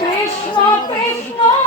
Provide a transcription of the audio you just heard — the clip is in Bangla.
কৃষ্ণ কৃষ্ণ